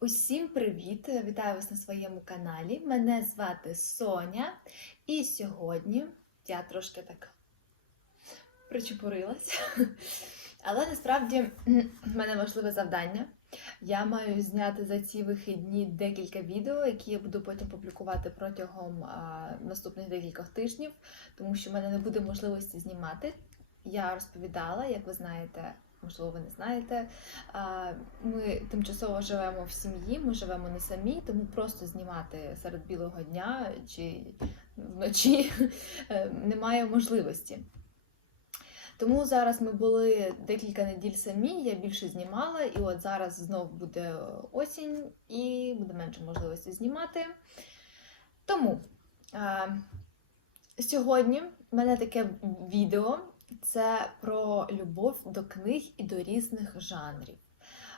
Усім привіт! Вітаю вас на своєму каналі. Мене звати Соня, і сьогодні я трошки так причепурилась. Але насправді в мене важливе завдання. Я маю зняти за ці вихідні декілька відео, які я буду потім публікувати протягом а, наступних декількох тижнів, тому що в мене не буде можливості знімати. Я розповідала, як ви знаєте, можливо, ви не знаєте. Ми тимчасово живемо в сім'ї, ми живемо не самі, тому просто знімати серед білого дня чи вночі е, немає можливості. Тому зараз ми були декілька неділь самі, я більше знімала, і от зараз знов буде осінь і буде менше можливості знімати. Тому сьогодні в мене таке відео це про любов до книг і до різних жанрів.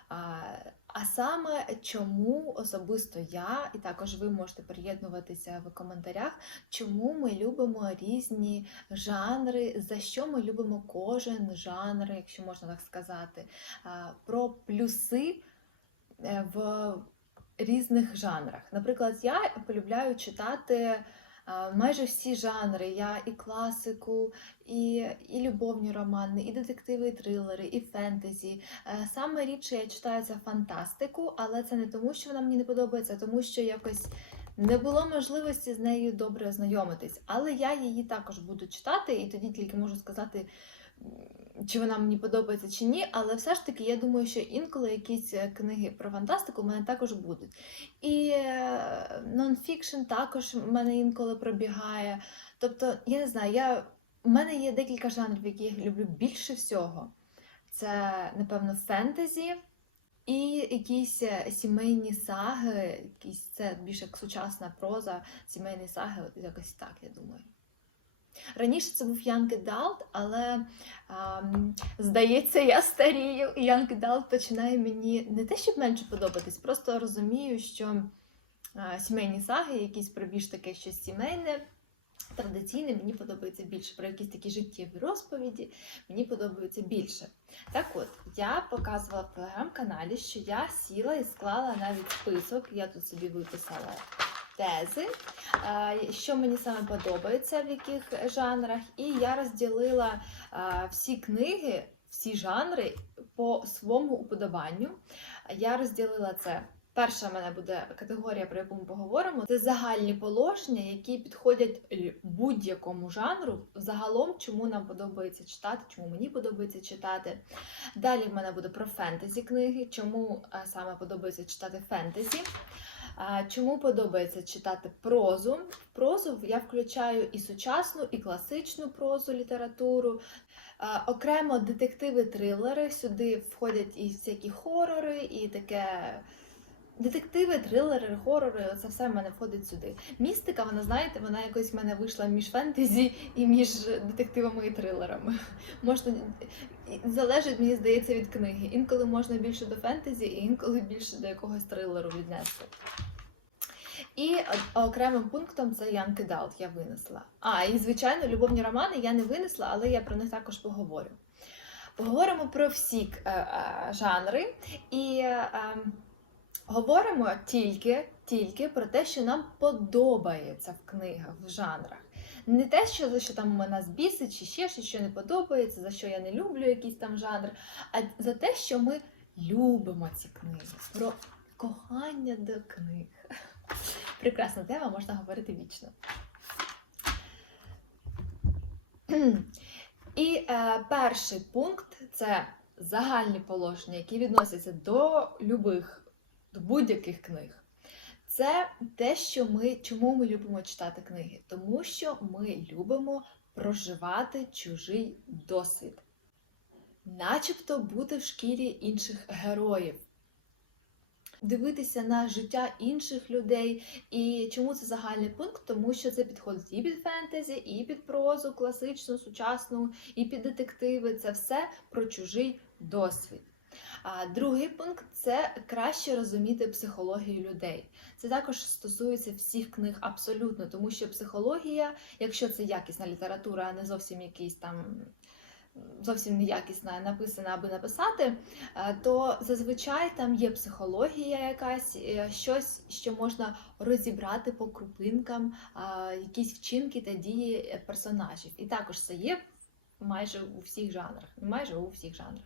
А, саме чому особисто я, і також ви можете приєднуватися в коментарях, чому ми любимо різні жанри, за що ми любимо кожен жанр, якщо можна так сказати, про плюси е, в різних жанрах. Наприклад, я полюбляю читати. Майже всі жанри. Я і класику, і, і любовні романи, і детективи, і трилери, і фентезі. Е, Саме рідше я читаю це фантастику, але це не тому, що вона мені не подобається, а тому що якось не було можливості з нею добре ознайомитись. Але я її також буду читати, і тоді тільки можу сказати, чи вона мені подобається чи ні. Але все ж таки я думаю, що інколи якісь е, книги про фантастику в мене також будуть. І е, нонфікшн також в мене інколи пробігає. Тобто, я не знаю, я. У мене є декілька жанрів, які я люблю більше всього. Це, напевно, фентезі і якісь е, сімейні саги, якісь це більше як сучасна проза, сімейні саги, якось так, я думаю. Раніше це був Young Adult, але ам, здається, я старію, і Young Adult починає мені не те, щоб менше подобатись, просто розумію, що а, сімейні саги, якісь про більш таке щось сімейне, традиційне, мені подобається більше. Про якісь такі життєві розповіді мені подобається більше. Так от, я показувала в телеграм-каналі, що я сіла і склала навіть список, я тут собі виписала тези, е, що мені саме подобається, в яких жанрах, і я розділила е, всі книги, всі жанри по своєму уподобанню. Я розділила це. Перша в мене буде категорія, про яку ми поговоримо. Це загальні положення, які підходять будь-якому жанру. Загалом, чому нам подобається читати, чому мені подобається читати. Далі в мене буде про фентезі книги, чому саме подобається читати фентезі. Чому подобається читати прозу? Прозу я включаю і сучасну, і класичну прозу літературу. Окремо детективи, трилери. Сюди входять і всякі хорори, і таке. Детективи, трилери, хорори, це все в мене входить сюди. Містика, вона знаєте, вона якось в мене вийшла між фентезі і між детективами і трилерами. Можна залежить, мені здається, від книги. Інколи можна більше до фентезі, і інколи більше до якогось трилеру віднести. І окремим пунктом це Young Adult я винесла. А, і звичайно, любовні романи я не винесла, але я про них також поговорю. Поговоримо про всі е, е, жанри і е, ем, говоримо тільки, тільки про те, що нам подобається в книгах, в жанрах. Не те, що за що там нас бісить, чи ще щось, що не подобається, за що я не люблю якийсь там жанр, а за те, що ми любимо ці книги, про кохання до книг. Прекрасна тема, можна говорити вічно. І е, перший пункт це загальні положення, які відносяться до любих, до будь-яких книг. Це те, що ми, чому ми любимо читати книги? Тому що ми любимо проживати чужий досвід, начебто бути в шкірі інших героїв дивитися на життя інших людей. І чому це загальний пункт? Тому що це підходить і під фентезі, і під прозу, класичну, сучасну, і під детективи. Це все про чужий досвід. А другий пункт це краще розуміти психологію людей. Це також стосується всіх книг абсолютно, тому що психологія, якщо це якісна література, а не зовсім якийсь там зовсім неякісна, написана аби написати, е, то зазвичай там є психологія якась, е, щось, що можна розібрати по крупинкам, якісь вчинки та дії персонажів. І також це є майже у всіх жанрах, майже у всіх жанрах.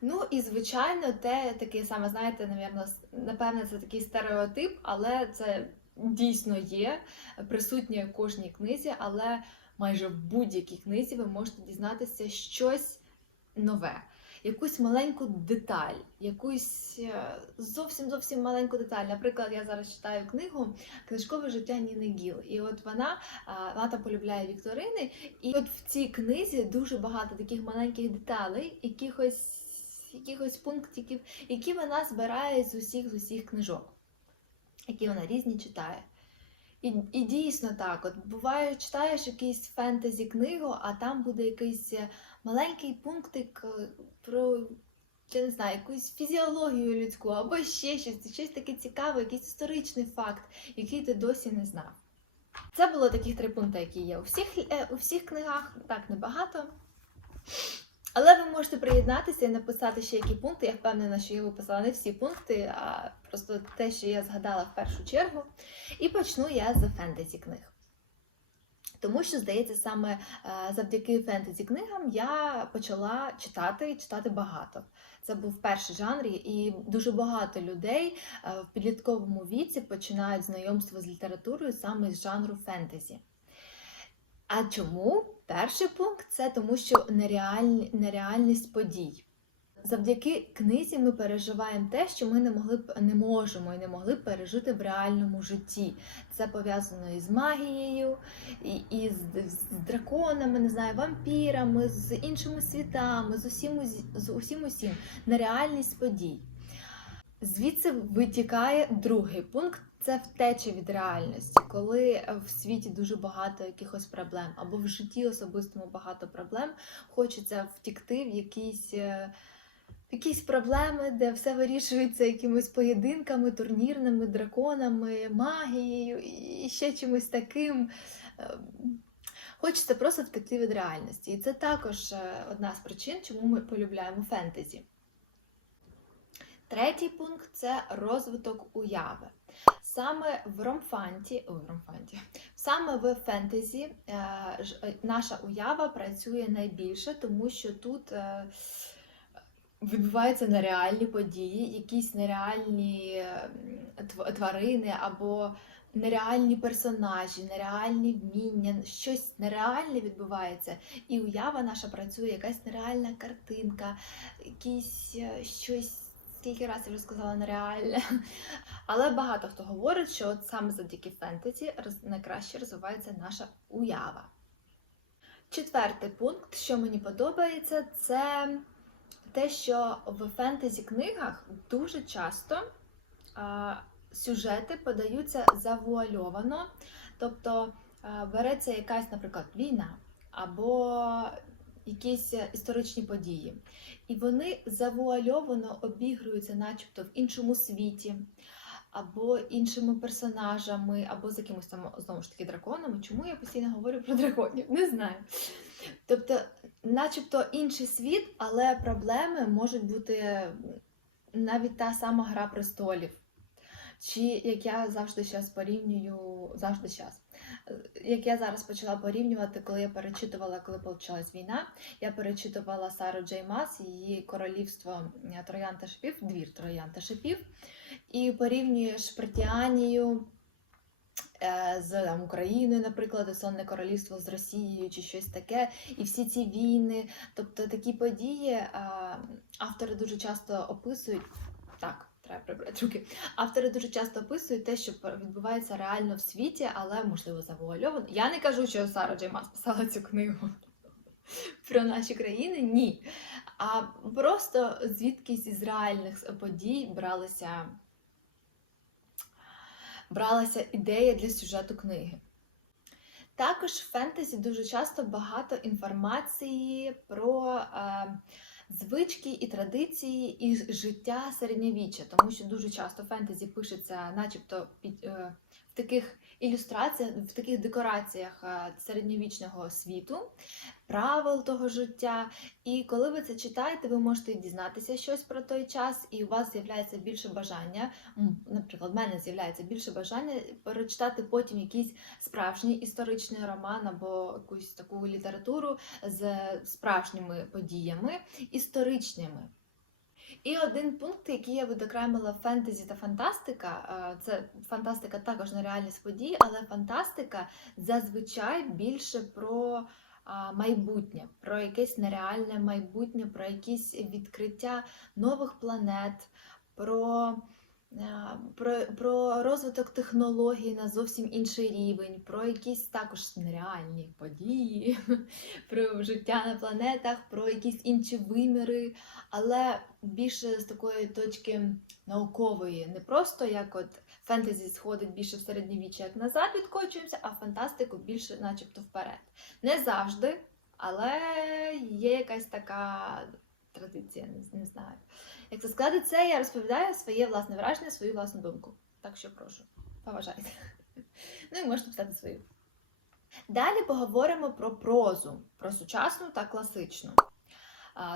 Ну і звичайно, те таке саме, знаєте, навірно, напевне, це такий стереотип, але це дійсно є присутнє в кожній книзі, але майже в будь-якій книзі ви можете дізнатися щось нове, якусь маленьку деталь, якусь е, зовсім зовсім маленьку деталь. Наприклад, я зараз читаю книгу Книжкове життя Ніни Гіл, і от вона, а, вона там полюбляє вікторини, і от в цій книзі дуже багато таких маленьких деталей, якихось якихось пунктиків, які вона збирає з усіх з усіх книжок, які вона різні читає. І, і дійсно так, от буває, читаєш якийсь фентезі книгу, а там буде якийсь е, маленький пунктик е, про я не знаю, якусь фізіологію людську або ще щось, щось таке цікаве, якийсь історичний факт, який ти досі не знав. Це було таких три пункти, які є у всіх, е, у всіх книгах, так небагато. Але ви можете приєднатися і написати ще які пункти. Я впевнена, що я виписала не всі пункти, а просто те, що я згадала в першу чергу. І почну я з фентезі книг. Тому що, здається, саме е, завдяки фентезі книгам я почала читати і читати багато. Це був перший жанр, і дуже багато людей е, в підлітковому віці починають знайомство з літературою саме з жанру фентезі. А чому? Перший пункт це тому, що нереальні, нереальність подій. Завдяки книзі ми переживаємо те, що ми не могли б не можемо і не могли б пережити в реальному житті. Це пов'язано із магією, і, і з, з драконами, не знаю, вампірами, з іншими світами, з усім з усім усім. Нереальність подій. Звідси витікає другий пункт це втеча від реальності, коли е, в світі дуже багато якихось проблем, або в житті особистому багато проблем, хочеться втікти в якісь. е, Якісь проблеми, де все вирішується якимись поєдинками, турнірними, драконами, магією і ще чимось таким. Е, Хочеться просто втекти від реальності. І це також одна з причин, чому ми полюбляємо фентезі. Третій пункт це розвиток уяви. Саме в ромфанті, в ромфанті, саме в фентезі е, ж- е, наша уява працює найбільше, тому що тут е, відбуваються нереальні події, якісь нереальні тварини або нереальні персонажі, нереальні вміння, щось нереальне відбувається, і уява наша працює, якась нереальна картинка, якісь щось. Скільки разів вже сказала нереальне. Але багато хто говорить, що от саме завдяки фентезі найкраще розвивається наша уява. Четвертий пункт, що мені подобається, це те, що в фентезі книгах дуже часто а, сюжети подаються завуальовано, тобто а, береться якась, наприклад, війна або якісь історичні події. І вони завуальовано обігруються, начебто в іншому світі, або іншими персонажами, або з якимось там знову ж таки драконами. Чому я постійно говорю про драконів? Не знаю. Тобто, начебто інший світ, але проблеми можуть бути навіть та сама гра престолів. Чи як я завжди зараз порівнюю, завжди зараз. Як я зараз почала порівнювати, коли я перечитувала, коли почалась війна, я перечитувала Сару Джей Мас, її королівство е, Троян та Шипів, двір Троян та Шипів, і порівнюєш Притіанію е, з там, Україною, наприклад, Сонне королівство з Росією чи щось таке, і всі ці війни. Тобто такі події е, автори дуже часто описують так. Треба прибрати руки. Автори дуже часто описують те, що відбувається реально в світі, але можливо завуальовано. Я не кажу, що Сара Джей Мас писала цю книгу про наші країни. Ні. А просто звідкись із реальних подій бралися, бралася ідея для сюжету книги. Також в фентезі дуже часто багато інформації про е, звички і традиції і життя середньовіччя, тому що дуже часто фентезі пишеться, начебто, під, е, таких ілюстраціях, в таких декораціях е, середньовічного світу, правил того життя. І коли ви це читаєте, ви можете дізнатися щось про той час, і у вас з'являється більше бажання. Наприклад, в мене з'являється більше бажання перечитати потім якийсь справжній історичний роман або якусь таку літературу з справжніми подіями, історичними. І один пункт, який я видокремила фентезі та фантастика, це фантастика також на реальність подій, але фантастика зазвичай більше про майбутнє, про якесь нереальне майбутнє, про якісь відкриття нових планет, про, про, про розвиток технологій на зовсім інший рівень, про якісь також нереальні події, про життя на планетах, про якісь інші виміри, але більше з такої точки наукової, не просто як от фентезі сходить більше в середньовіччя, як назад відкочуємося, а фантастику більше, начебто, вперед. Не завжди, але є якась така традиція, не знаю. Як це складеться, я розповідаю своє власне враження, свою власну думку. Так що прошу, поважайте. Ну і можете писати свою. Далі поговоримо про прозу, про сучасну та класичну.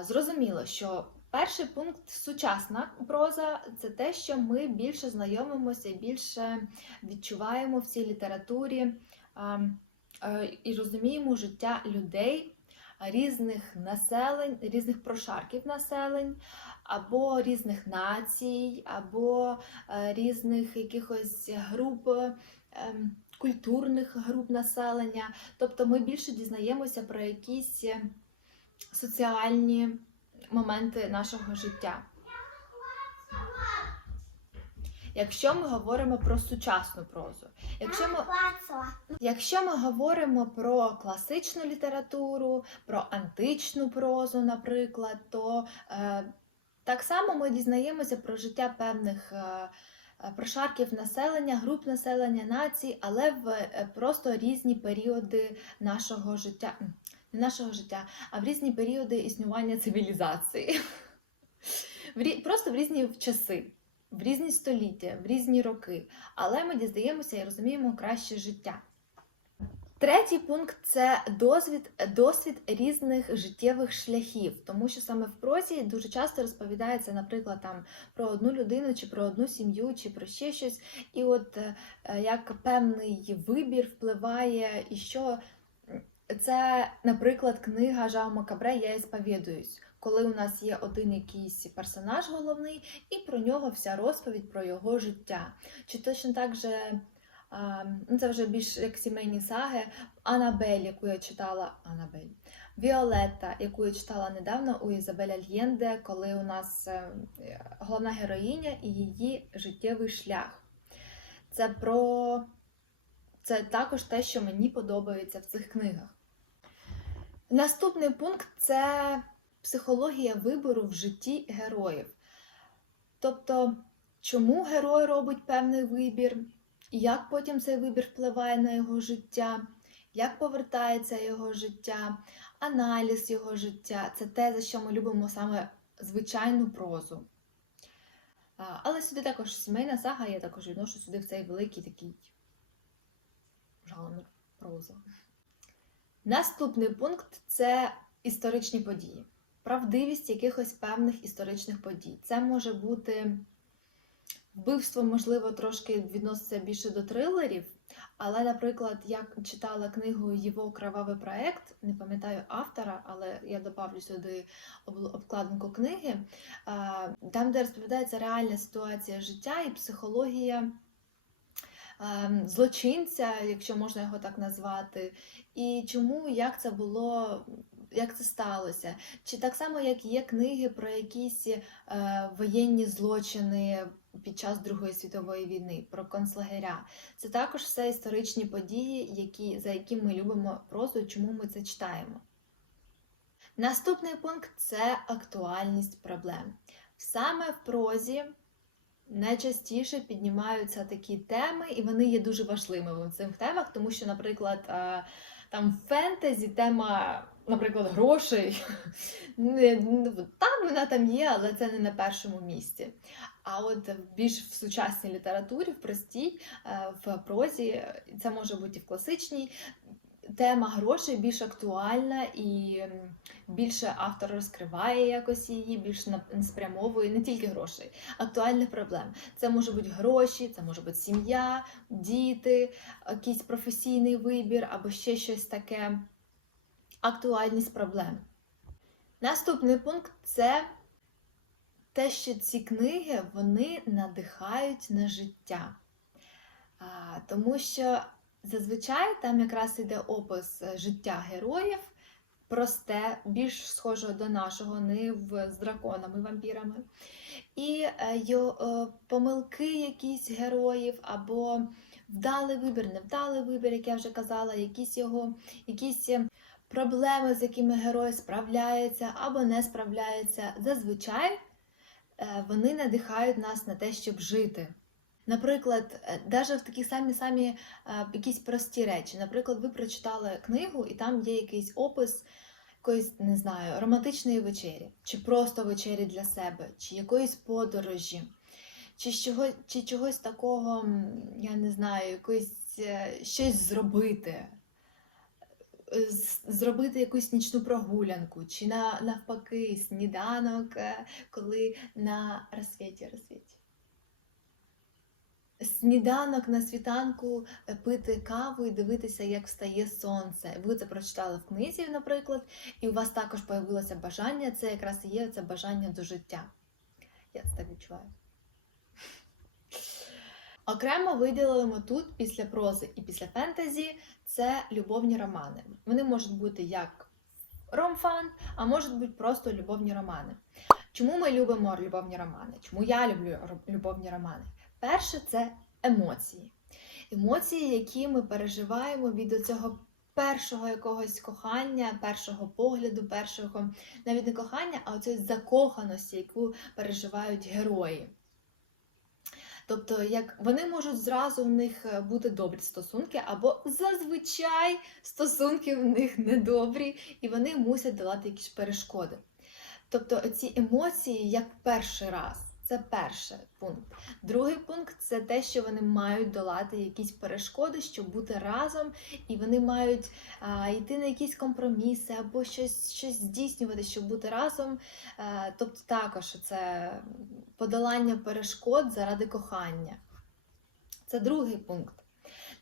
Зрозуміло, що перший пункт сучасна проза це те, що ми більше знайомимося і більше відчуваємо в цій літературі і розуміємо життя людей різних населень, різних прошарків населень, або різних націй, або е, різних якихось груп. ем, Культурних груп населення, тобто ми більше дізнаємося про якісь е, соціальні моменти нашого життя. Якщо ми говоримо про сучасну прозу, якщо ми, якщо ми говоримо про класичну літературу, про античну прозу, наприклад, то е, так само ми дізнаємося про життя певних. Е, е, Прошарків населення, груп населення націй, але в е, просто різні періоди нашого життя, не нашого життя, а в різні періоди існування цивілізації. Просто в різні часи, в різні століття, в різні роки. Але ми дізнаємося і розуміємо краще життя. Третій пункт це досвід, досвід різних життєвих шляхів, тому що саме в прозі дуже часто розповідається, наприклад, там про одну людину, чи про одну сім'ю, чи про ще щось. І от е, е, як певний вибір впливає, і що це, наприклад, книга Жаума Кабре Я ісповідуюсь, коли у нас є один якийсь персонаж головний, і про нього вся розповідь про його життя. Чи точно так же. А, ну, це вже більш як сімейні саги. Анабель, яку я читала, Анабель. Віолетта, яку я читала недавно у Ізабель Альєнде, коли у нас е, головна героїня і її життєвий шлях. Це про це також те, що мені подобається в цих книгах. Наступний пункт це психологія вибору в житті героїв. Тобто, чому герой робить певний вибір, як потім цей вибір впливає на його життя, як повертається його життя, аналіз його життя це те, за що ми любимо саме звичайну прозу. Але сюди також сімейна сага, я також відношу сюди в цей великий такий жанр проза. Наступний пункт це історичні події. Правдивість якихось певних історичних подій. Це може бути вбивство, можливо, трошки відноситься більше до трилерів. Але, наприклад, я читала книгу Його кровавий проект, не пам'ятаю автора, але я добавлю сюди обкладинку книги, там, де розповідається реальна ситуація життя і психологія злочинця, якщо можна його так назвати, і чому, як це було, як це сталося. Чи так само, як є книги про якісь е, воєнні злочини під час Другої світової війни, про концлагеря. Це також все історичні події, які, за які ми любимо прозу, чому ми це читаємо. Наступний пункт це актуальність проблем. Саме в прозі найчастіше піднімаються такі теми, і вони є дуже важливими в цих темах, тому що, наприклад, там в фентезі тема наприклад, грошей. Ну, Там вона там є, але це не на першому місці. А от більш в сучасній літературі, в простій, е, в прозі, це може бути і в класичній. Тема грошей більш актуальна і більше автор розкриває якось її, більш спрямовує не тільки грошей, актуальних проблем. Це може бути гроші, це може бути сім'я, діти, якийсь професійний вибір або ще щось таке. Актуальність проблем. Наступний пункт це те, що ці книги вони надихають на життя. Тому що зазвичай там якраз іде опис е, життя героїв, просте, більш схожого до нашого, не з драконами, вампірами. І е, е, помилки якісь героїв, або вдалий вибір, невдалий вибір, як я вже казала, якісь його, якісь проблеми, з якими герой справляється або не справляється. Зазвичай вони надихають нас на те, щоб жити. Наприклад, навіть в такі самі самі е, якісь прості речі. Наприклад, ви прочитали книгу, і там є якийсь опис якоїсь, не знаю, романтичної вечері, чи просто вечері для себе, чи якоїсь подорожі, чи чогось, чи чогось такого, я не знаю, якоїсь е, щось зробити. Зробити якусь нічну прогулянку, чи на, навпаки, сніданок, е, коли на розсвіті, розсвіті. Сніданок на світанку е, пити каву і дивитися, як встає сонце. Ви це прочитали в книзі, наприклад, і у вас також появилося бажання. Це якраз і є це бажання до життя. Я це так відчуваю. Окремо виділимо тут після прози і після фентезі це любовні романи. Вони можуть бути як ромфан, а можуть бути просто любовні романи. Чому ми любимо любовні романи? Чому я люблю любовні романи? Перше це емоції. Емоції, які ми переживаємо від цього першого якогось кохання, першого погляду, першого навіть не кохання, а оцієї закоханості, яку переживають герої. Тобто, як вони можуть зразу в них е, бути добрі стосунки, або зазвичай стосунки в них недобрі, і вони мусять долати якісь перешкоди. Тобто ці емоції як перший раз. Це перший пункт. Другий пункт це те, що вони мають долати якісь перешкоди, щоб бути разом, і вони мають а, йти на якісь компроміси або щось, щось здійснювати, щоб бути разом. Е, тобто також це подолання перешкод заради кохання. Це другий пункт.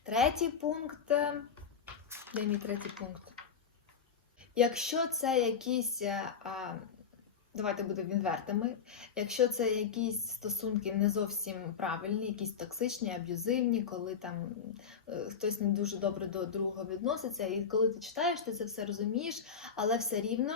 Третій пункт. е, Де мій третій пункт? Якщо це якісь. е, А, давайте будемо відвертими. Якщо це якісь стосунки не зовсім правильні, якісь токсичні, аб'юзивні, коли там е, хтось не дуже добре до другого відноситься, і коли ти читаєш, ти це все розумієш, але все рівно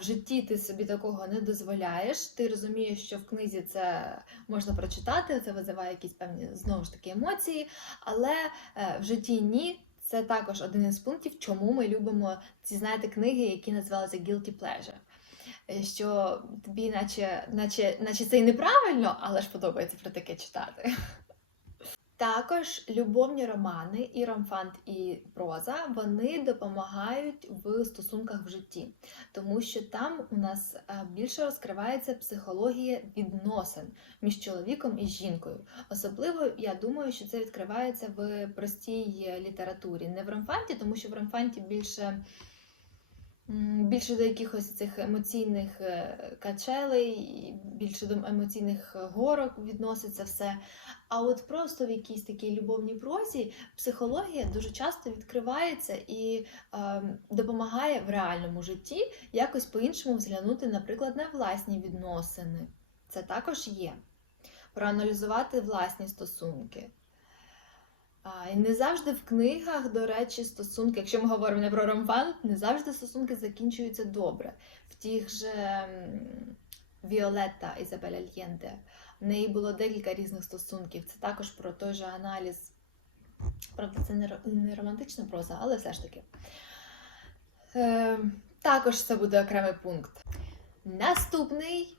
в житті ти собі такого не дозволяєш. Ти розумієш, що в книзі це можна прочитати, це визиває якісь певні знову ж таки емоції, але е, в житті ні. Це також один із пунктів, чому ми любимо ці знаєте книги, які називалися Guilty Pleasure. Е, Що тобі, наче, наче, наче це і неправильно, але ж подобається про таке читати. Також любовні романи, і ромфант, і проза, вони допомагають в стосунках в житті, тому що там у нас е, більше розкривається психологія відносин між чоловіком і жінкою. Особливо я думаю, що це відкривається в простій літературі, не в ромфанті, тому що в ромфанті більше. Більше до якихось цих емоційних е, качелей, більше до емоційних горок відноситься все. А от просто в якійсь такій любовній прозі психологія дуже часто відкривається і е, допомагає в реальному житті якось по-іншому взглянути, наприклад, на власні відносини. Це також є. Проаналізувати власні стосунки. А, і не завжди в книгах, до речі, стосунки, якщо ми говоримо не про роман, не завжди стосунки закінчуються добре. В тих же Віолетта Ізабеля Альєнде в неї було декілька різних стосунків. Це також про той же аналіз. Правда, це не, романтична проза, але все ж таки. Е, також це буде окремий пункт. Наступний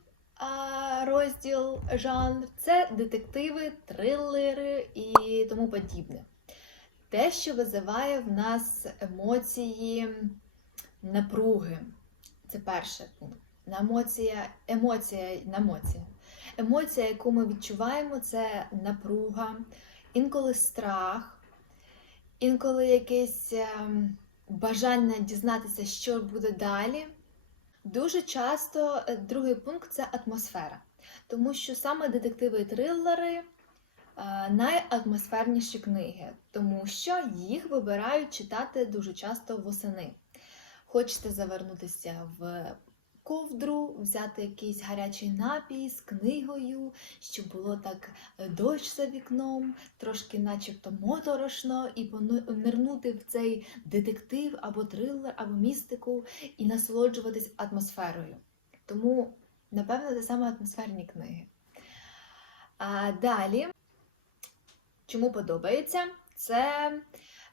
розділ жанр це детективи, трилери і тому подібне. Те, що визиває в нас емоції напруги. Це перший. Емоція, емоція, емоція. Емоція, яку ми відчуваємо, це напруга, інколи страх, інколи якесь ем, бажання дізнатися, що буде далі. Дуже часто е, другий пункт це атмосфера, тому що саме детективи і трилери е, найатмосферніші книги, тому що їх вибирають читати дуже часто восени. Хочете завернутися в ковдру, взяти якийсь гарячий напій з книгою, щоб було так е, дощ за вікном, трошки начебто моторошно, і понирнути в цей детектив або трилер, або містику і насолоджуватись атмосферою. Тому, напевно, це саме атмосферні книги. А далі, чому подобається? Це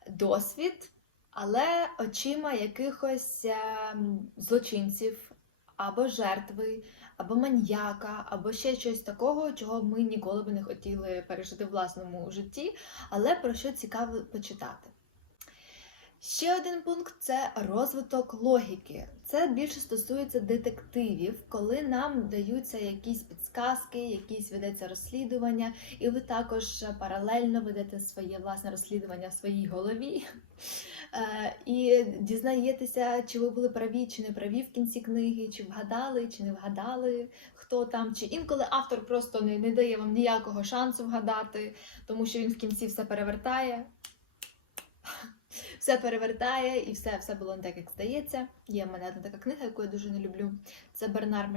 досвід, але очима якихось ем, злочинців, або жертви, або маньяка, або ще щось такого, чого ми ніколи би не хотіли пережити в власному житті, але про що цікаво почитати. Ще один пункт це розвиток логіки. Це більше стосується детективів, коли нам даються якісь підсказки, якісь ведеться розслідування, і ви також паралельно ведете своє власне розслідування в своїй голові. Е, І дізнаєтеся, чи ви були праві, чи не праві в кінці книги, чи вгадали, чи не вгадали, хто там, чи інколи автор просто не, не дає вам ніякого шансу вгадати, тому що він в кінці все перевертає все перевертає і все все було не так, як здається. Є в мене одна така книга, яку я дуже не люблю. Це Бернар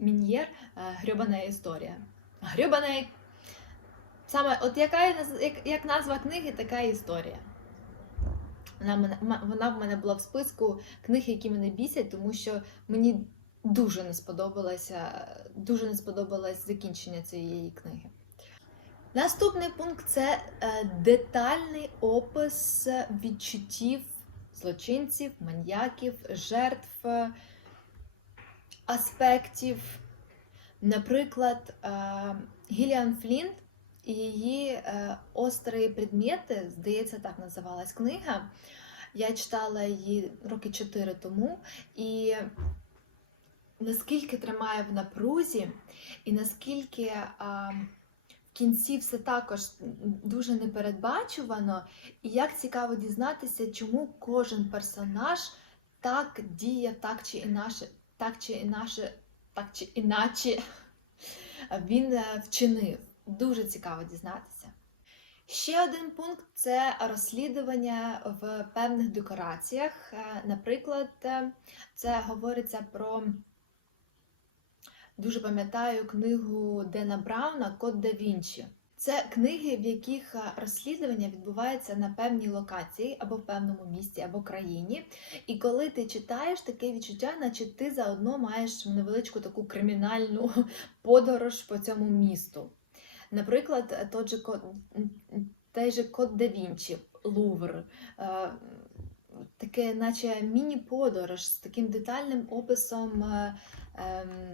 Мін'єр е, Грьобана історія. Грьобана Саме, от яка як, як назва книги, така історія. Вона, мене, вона в мене була в списку книг, які мене бісять, тому що мені дуже не сподобалося, дуже не сподобалось закінчення цієї книги. Наступний пункт це е, детальний опис відчуттів злочинців, маньяків, жертв, аспектів. Наприклад, е, Гіліан Флінт і її е, острі предмети, здається, так називалась книга. Я читала її роки 4 тому, і наскільки тримає в напрузі, і наскільки кінці все також дуже непередбачувано, і як цікаво дізнатися, чому кожен персонаж так діє, так чи інакше, так чи інакше, так чи іначе він е, вчинив. Дуже цікаво дізнатися. Ще один пункт це розслідування в певних декораціях. Е, наприклад, е, це говориться про дуже пам'ятаю книгу Дена Брауна Код да Вінчі. Це книги, в яких е, розслідування відбувається на певній локації або в певному місті, або країні. І коли ти читаєш таке відчуття, наче ти заодно маєш невеличку таку кримінальну подорож по цьому місту. Наприклад, той же код, той же Код да Вінчі, Лувр, е, таке, наче міні-подорож з таким детальним описом е,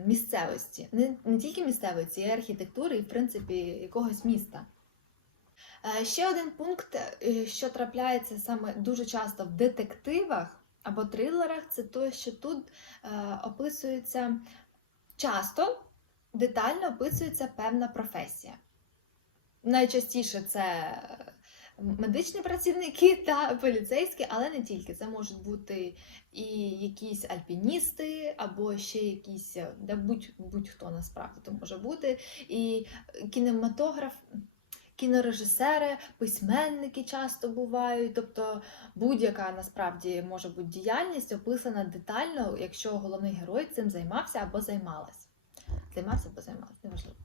місцевості, не, не тільки місцевості, й архітектури і, в принципі, якогось міста. Е, ще один пункт, е, що трапляється саме дуже часто в детективах або трилерах, це те, що тут е, описується часто детально описується певна професія. Найчастіше це медичні працівники та поліцейські, але не тільки. Це можуть бути і якісь альпіністи, або ще якісь, да будь-хто будь насправді то може бути, і кінематограф. Кінорежисери, письменники часто бувають, тобто будь-яка насправді може бути діяльність описана детально, якщо головний герой цим займався або займалась. Займався або займалась, неважливо.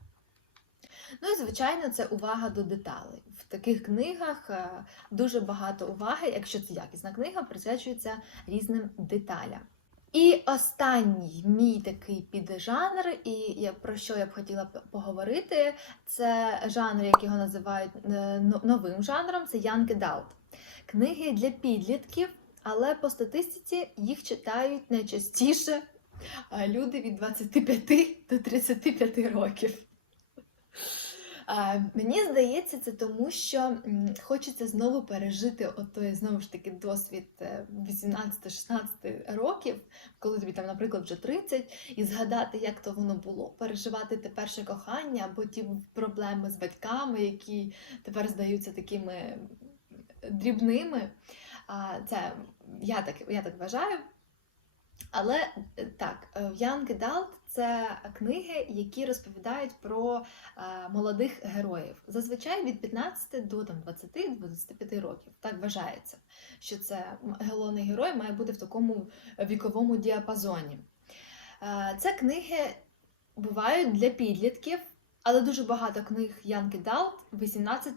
Ну і, звичайно, це увага до деталей. В таких книгах е, дуже багато уваги, якщо це якісна книга, присвячується різним деталям. І останній мій такий піджанр, і про що я б хотіла поговорити, це жанр, який його називають е, новим жанром, це Young Adult. Книги для підлітків, але по статистиці їх читають найчастіше люди від 25 до 35 років. Мені здається, це тому, що хочеться знову пережити отой, знову ж таки, досвід е, 18-16 років, коли тобі там, наприклад, вже 30, і згадати, як то воно було, переживати те перше кохання або ті проблеми з батьками, які тепер здаються такими дрібними. Це я так, я так вважаю. Але е, так, е, в Young Adult це книги, які розповідають про е, молодих героїв. Зазвичай від 15 до там, 20-25 років. Так вважається, що це головний герой має бути в такому віковому діапазоні. Е, Це книги бувають для підлітків, але дуже багато книг Young Adult 18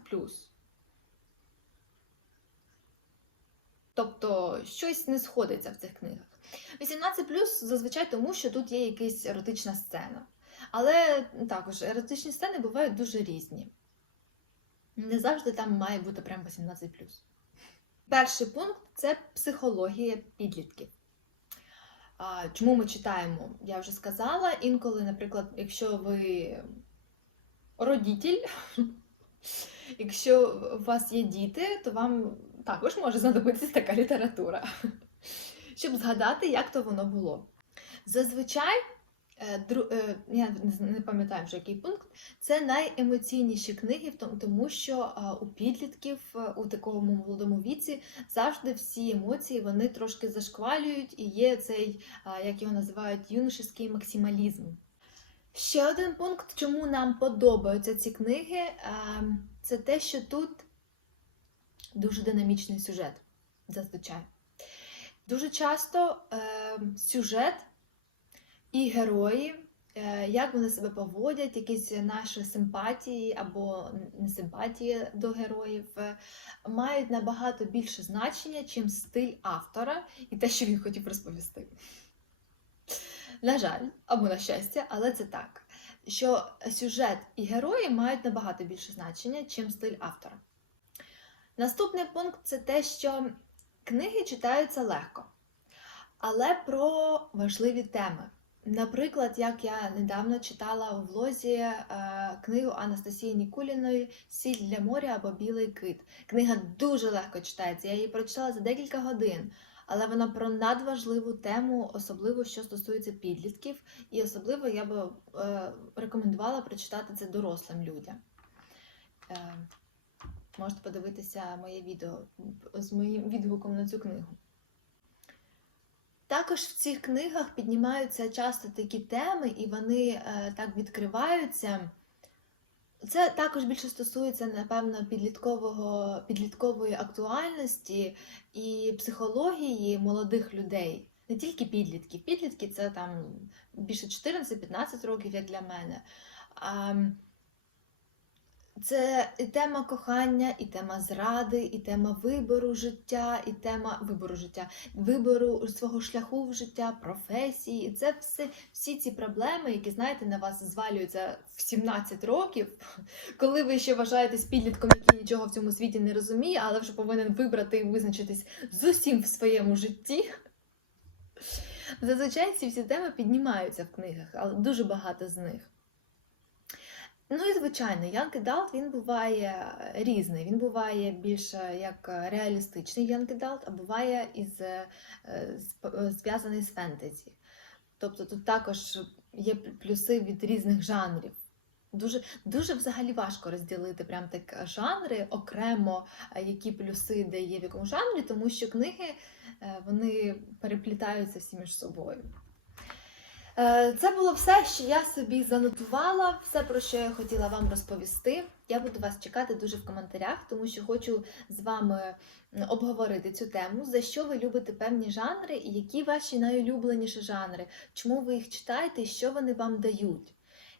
Тобто щось не сходиться в цих книгах. 18 зазвичай тому, що тут є якась еротична сцена. Але також еротичні сцени бувають дуже різні. Не завжди там має бути прям 18 Перший пункт це психологія підлітків. Чому ми читаємо? Я вже сказала. Інколи, наприклад, якщо ви родитель, якщо у вас є діти, то вам також може знадобитися така література, щоб згадати, як то воно було. Зазвичай, е, е, я не пам'ятаю вже який пункт, це найемоційніші книги, тому- що у підлітків е, у такому молодому віці завжди всі емоції вони трошки зашквалюють і є цей, як його називають, юношеський максималізм. Ще один пункт, чому нам подобаються ці книги, це те, що тут дуже динамічний сюжет зазвичай. Дуже часто е, сюжет і герої, е, як вони себе поводять, якісь наші симпатії або несимпатії до героїв, е, мають набагато більше значення, чим стиль автора і те, що він хотів розповісти. На жаль, або на щастя, але це так. Що сюжет і герої мають набагато більше значення, чим стиль автора. Наступний пункт це те, що книги читаються легко, але про важливі теми. Наприклад, як я недавно читала у влозі е, книгу Анастасії Нікуліної Сіль для моря або Білий кит. Книга дуже легко читається. Я її прочитала за декілька годин, але вона про надважливу тему, особливо що стосується підлітків, і особливо я би е, рекомендувала прочитати це дорослим людям. Можете подивитися моє відео з моїм відгуком на цю книгу. Також в цих книгах піднімаються часто такі теми, і вони е, так відкриваються. Це також більше стосується, напевно, підліткового, підліткової актуальності і психології молодих людей, не тільки підлітків. Підлітки це там більше 14-15 років, як для мене. Це і тема кохання, і тема зради, і тема вибору життя, і тема вибору життя, вибору свого шляху в життя, професії. І це все, всі ці проблеми, які, знаєте, на вас звалюються в 17 років, коли ви ще вважаєтесь підлітком, який нічого в цьому світі не розуміє, але вже повинен вибрати і визначитись з усім в своєму житті. Зазвичай ці всі теми піднімаються в книгах, але дуже багато з них. Ну і звичайно, Young Adult, він буває різний. Він буває більш як реалістичний Young Adult, а буває із, е, зв'язаний з фентезі. Тобто тут також є плюси від різних жанрів. Дуже, дуже взагалі важко розділити прям так жанри окремо, е, які плюси де є в якому жанрі, тому що книги е, вони переплітаються всі між собою. Е, Це було все, що я собі занотувала, все, про що я хотіла вам розповісти. Я буду вас чекати дуже в коментарях, тому що хочу з вами обговорити цю тему, за що ви любите певні жанри і які ваші найулюбленіші жанри, чому ви їх читаєте і що вони вам дають,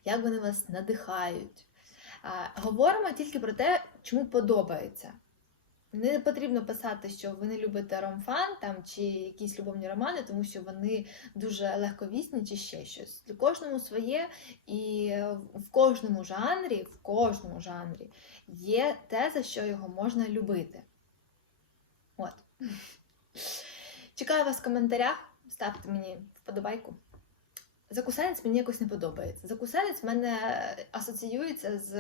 як вони вас надихають. Говоримо тільки про те, чому подобається. Не потрібно писати, що ви не любите ромфан там чи якісь любовні романи, тому що вони дуже легковісні чи ще щось. Кожному своє, і в кожному жанрі, в кожному жанрі є те, за що його можна любити. От. Чекаю вас в коментарях, ставте мені вподобайку. закусенець мені якось не подобається. Закусенець в мене асоціюється з,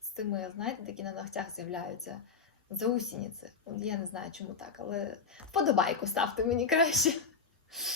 з тими, знаєте, такі на ногтях з'являються. Заусініці. Я не знаю, чому так, але вподобайку ставте мені краще.